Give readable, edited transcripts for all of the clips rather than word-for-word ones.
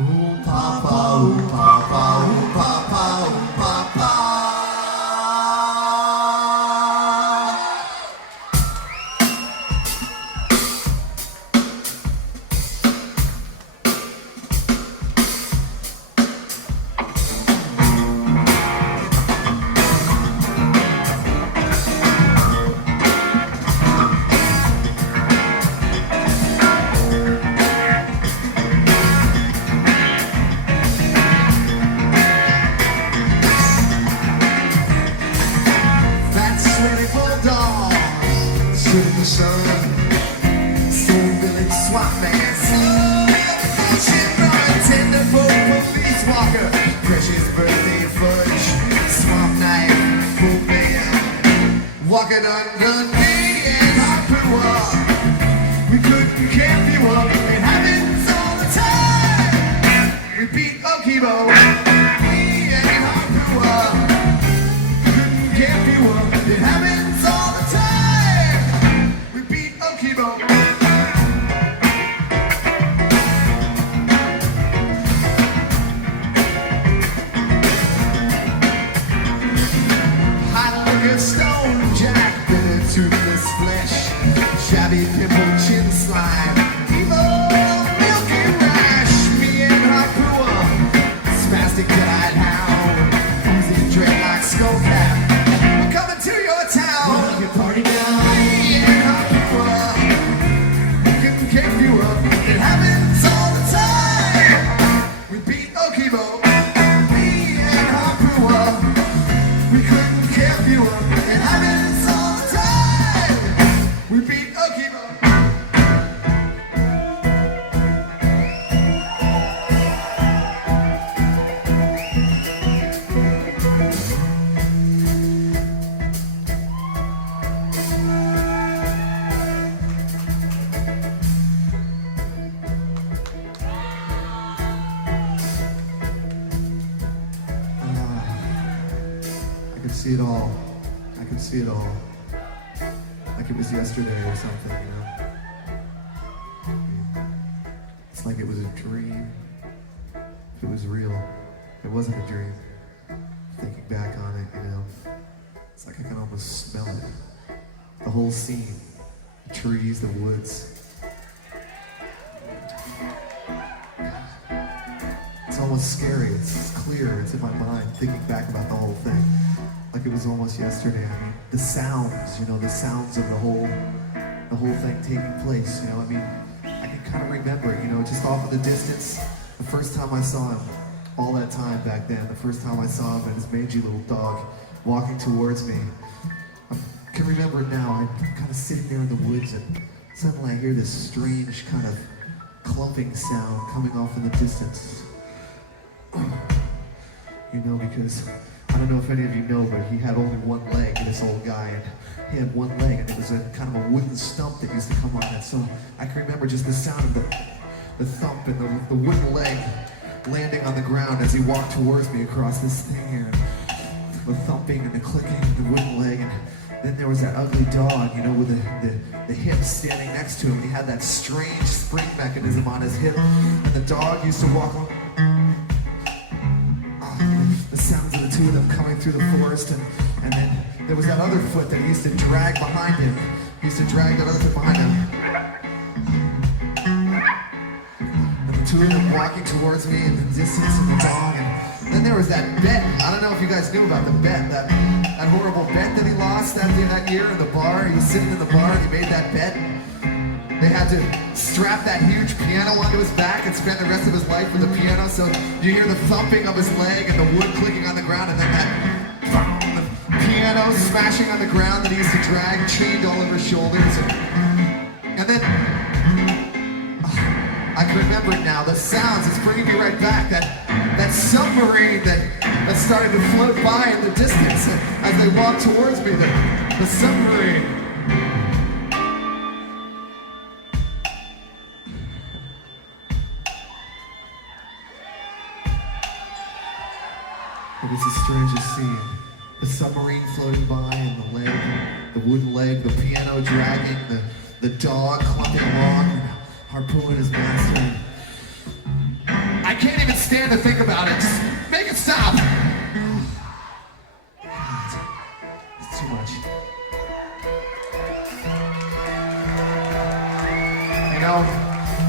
Ooh, papa, ooh, papa, ooh, papa, ooh, papa. In the sun, soul village swamp man, shit running, tender folk, police walker, precious birthday fudge, swamp knife, full man, walking underneath and Harpua. We couldn't camp you up, it happens all the time. We beat Okibo, me and Harpua. Couldn't camp you up, it happens all the time. Stone Jack, bitter toothless flesh, shabby pimple chin slime, evil milky rash, me and Harpua, spastic dead hound, oozing dreadlock skull cap, we're coming to your town. Your party now. Me and Harpua, we can camp you up, it happens all the time. We beat Okibo, me and Harpua, we couldn't camp you up. I can see it all. I can see it all. Like it was yesterday or something, you know? It's like it was a dream. If it was real, it wasn't a dream. Thinking back on it, you know? It's like I can almost smell it. The whole scene. The trees, the woods. It's almost scary. It's clear. It's in my mind, thinking back about the whole thing. Like it was almost yesterday. I mean, the sounds, you know, the sounds of the whole thing taking place, you know, I mean, I can kind of remember, you know, just off in the distance, the first time I saw him, all that time back then, the first time I saw him and his mangy little dog walking towards me. I can remember it now. I'm kind of sitting there in the woods and suddenly I hear this strange kind of clumping sound coming off in the distance. You know, because I don't know if any of you know, but he had only one leg, this old guy, and he had one leg, and it was a kind of a wooden stump that used to come on it. So I can remember just the sound of the thump and the wooden leg landing on the ground as he walked towards me across this thing here. The thumping and the clicking and the wooden leg, and then there was that ugly dog, you know, with the hips standing next to him. He had that strange spring mechanism on his hip, and the dog used to walk on. The sounds of the two of them coming through the forest, and then there was that other foot that he used to drag behind him. He used to drag that other foot behind him. And the two of them walking towards me in the distance, and the dog, and then there was that bet. I don't know if you guys knew about the bet, that horrible bet that he lost that year in the bar. He was sitting in the bar and he made that bet. They had to strap that huge piano onto his back and spend the rest of his life with the piano. So you hear the thumping of his leg and the wood clicking on the ground, and then the piano smashing on the ground that he used to drag, chained all over his shoulders. And then, I can remember it now, the sounds, it's bringing me right back. That submarine that started to float by in the distance as they walked towards me, the submarine. It was the strangest scene. The submarine floating by and the leg, the wooden leg, the piano dragging, the dog clumping along, Harpua and his master. I can't stand to think about it. Just make it stop. It's too much. You know,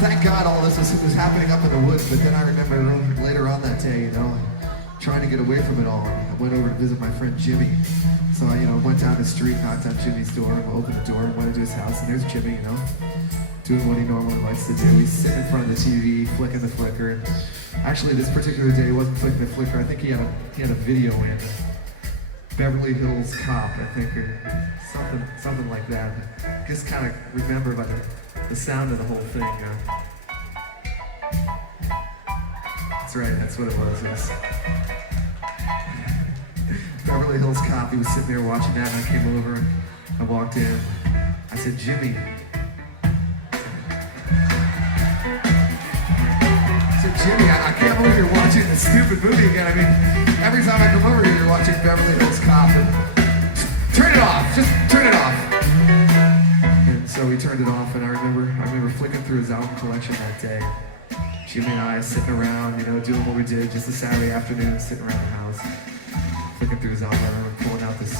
thank God all this was happening up in the woods, but then I remember later on that day, you know, trying to get away from it all. I went over to visit my friend Jimmy. So I, went down the street, knocked on Jimmy's door, opened the door, went into his house, and there's Jimmy, doing what he normally likes to do. He's sitting in front of the TV, flicking the flicker. And actually, this particular day, he wasn't flicking the flicker. I think he had a video in. Beverly Hills Cop, I think, or something like that. Just kind of remember by the sound of the whole thing. That's right, that's what it was. It was Beverly Hills Cop. He was sitting there watching that, and I came over and I walked in. I said, Jimmy. Jimmy, I can't believe you're watching this stupid movie again. I mean, every time I come over here, you're watching Beverly Hills Cop. And turn it off. Just turn it off. And so he turned it off, and I remember flicking through his album collection that day. Jimmy and I sitting around, doing what we did, just a Saturday afternoon, sitting around the house, flicking through his album. I remember pulling out this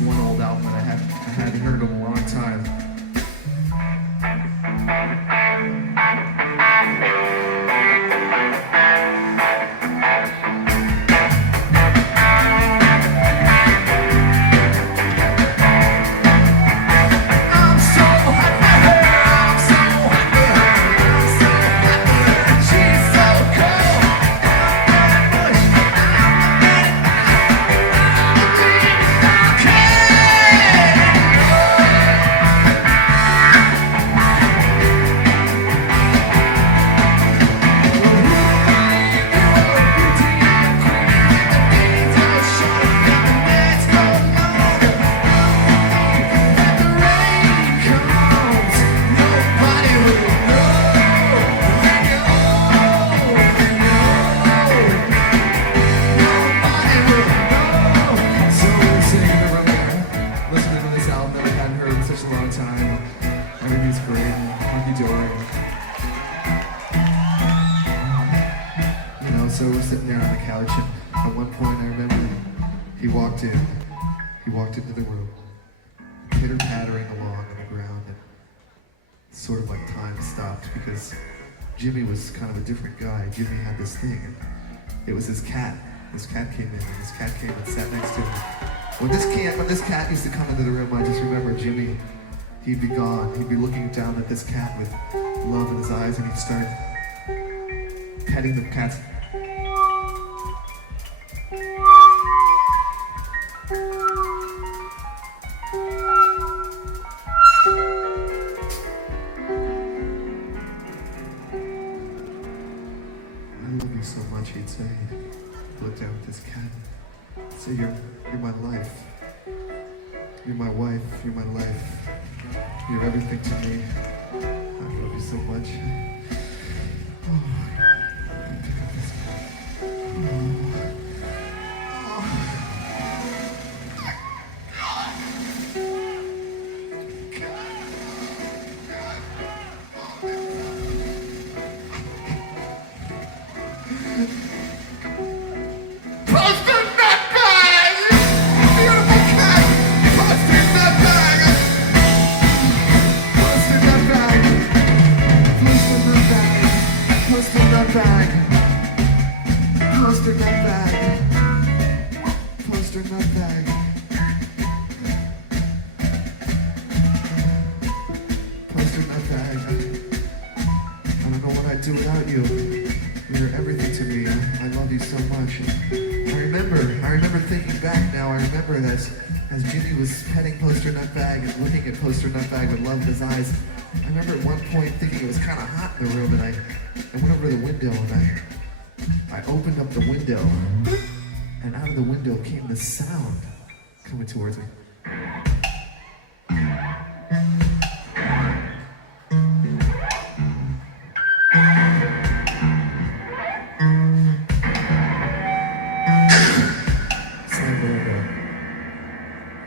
one old album that I hadn't heard in a long time. So we're sitting there on the couch, and at one point I remember he walked into the room, pitter-pattering along on the ground, and sort of like time stopped because Jimmy was kind of a different guy. Jimmy had this thing, and it was his cat. His cat came in, and his cat came and sat next to him. When this cat used to come into the room, I just remember Jimmy, he'd be gone. He'd be looking down at this cat with love in his eyes, and he'd start petting the cat's. So much, he'd say. Look down at this cat. Say, you're my life. You're my wife. You're my life. You're everything to me. I love you so much. Do without you. You're everything to me. I love you so much. I remember thinking back now. I remember that as Jimmy was petting Poster Nutbag and looking at Poster Nutbag with love in his eyes. I remember at one point thinking it was kind of hot in the room, and I went over to the window and I opened up the window, and out of the window came this sound coming towards me.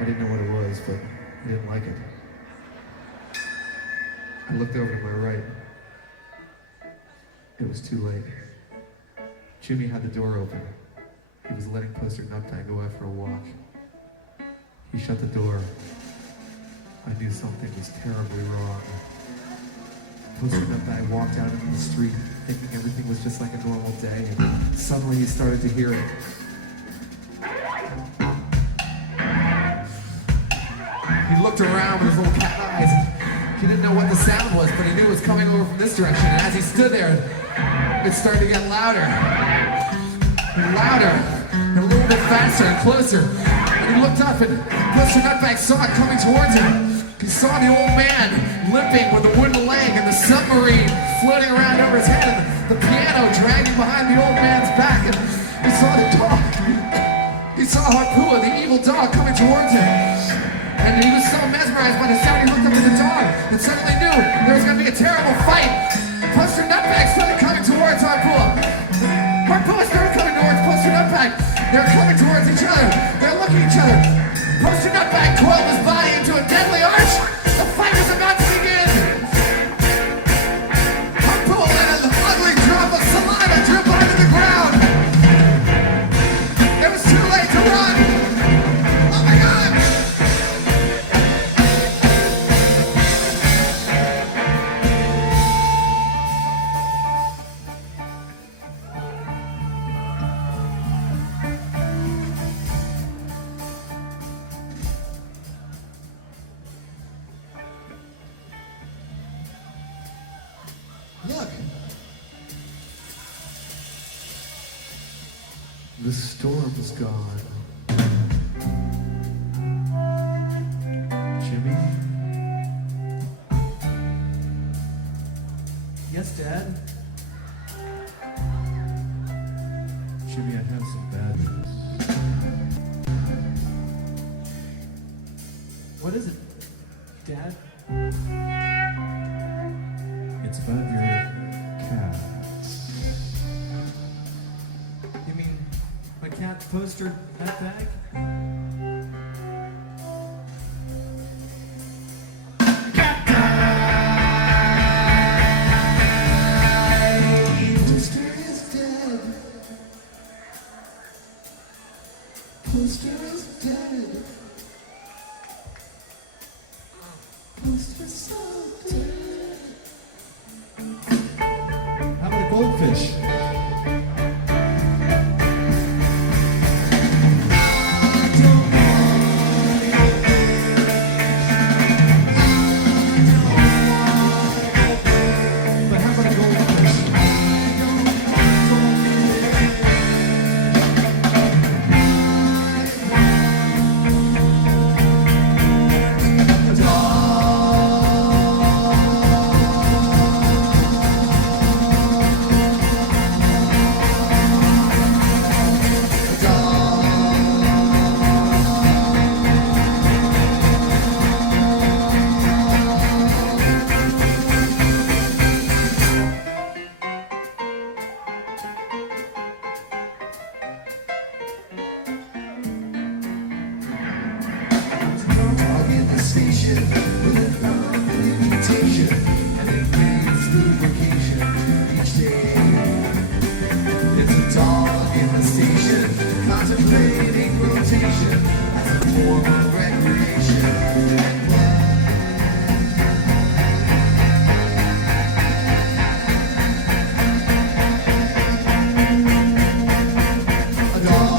I didn't know what it was, but I didn't like it. I looked over to my right. It was too late. Jimmy had the door open. He was letting Poster Nutbag go out for a walk. He shut the door. I knew something was terribly wrong. Poster Nutbag walked out into the street thinking everything was just like a normal day, and suddenly he started to hear it. He looked around with his little cat eyes. He didn't know what the sound was, but he knew it was coming over from this direction. And as he stood there, it started to get louder and louder and a little bit faster and closer. And he looked up and Poster Nutbag saw it coming towards him. He saw the old man limping with a wooden leg and the submarine floating around over his head and the piano dragging behind the old man's back. And he saw the dog. He saw Harpua, the evil dog, coming towards him. And he was so mesmerized by the sound, he looked up at the dog and suddenly knew there was going to be a terrible fight. Poster Nutbag started coming towards Harpua. Harpua started coming towards Poster Nutbag. They're coming towards each other. They're looking at each other. Poster Nutbag coiled his body into a deadly arch. The fight was about to begin. Harpua let an ugly drop of saliva drip onto the ground. It was too late to run. Oh my God! Look. The storm is gone. Jimmy? Yes, Dad? Jimmy, I have some bad news. What is it, Dad? It's about your cat. You mean my cat Poster Nutbag? Poster is dead. Poster is dead. Poster's so dead. How about a goldfish? But how about a goldfish? Station with an ugly mutation, and it needs lubrication each day. It's a dog in the station, contemplating rotation as a form of recreation and play. A dog.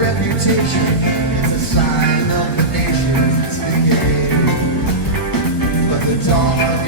Reputation, it's a sign of the nation's decay. But the dog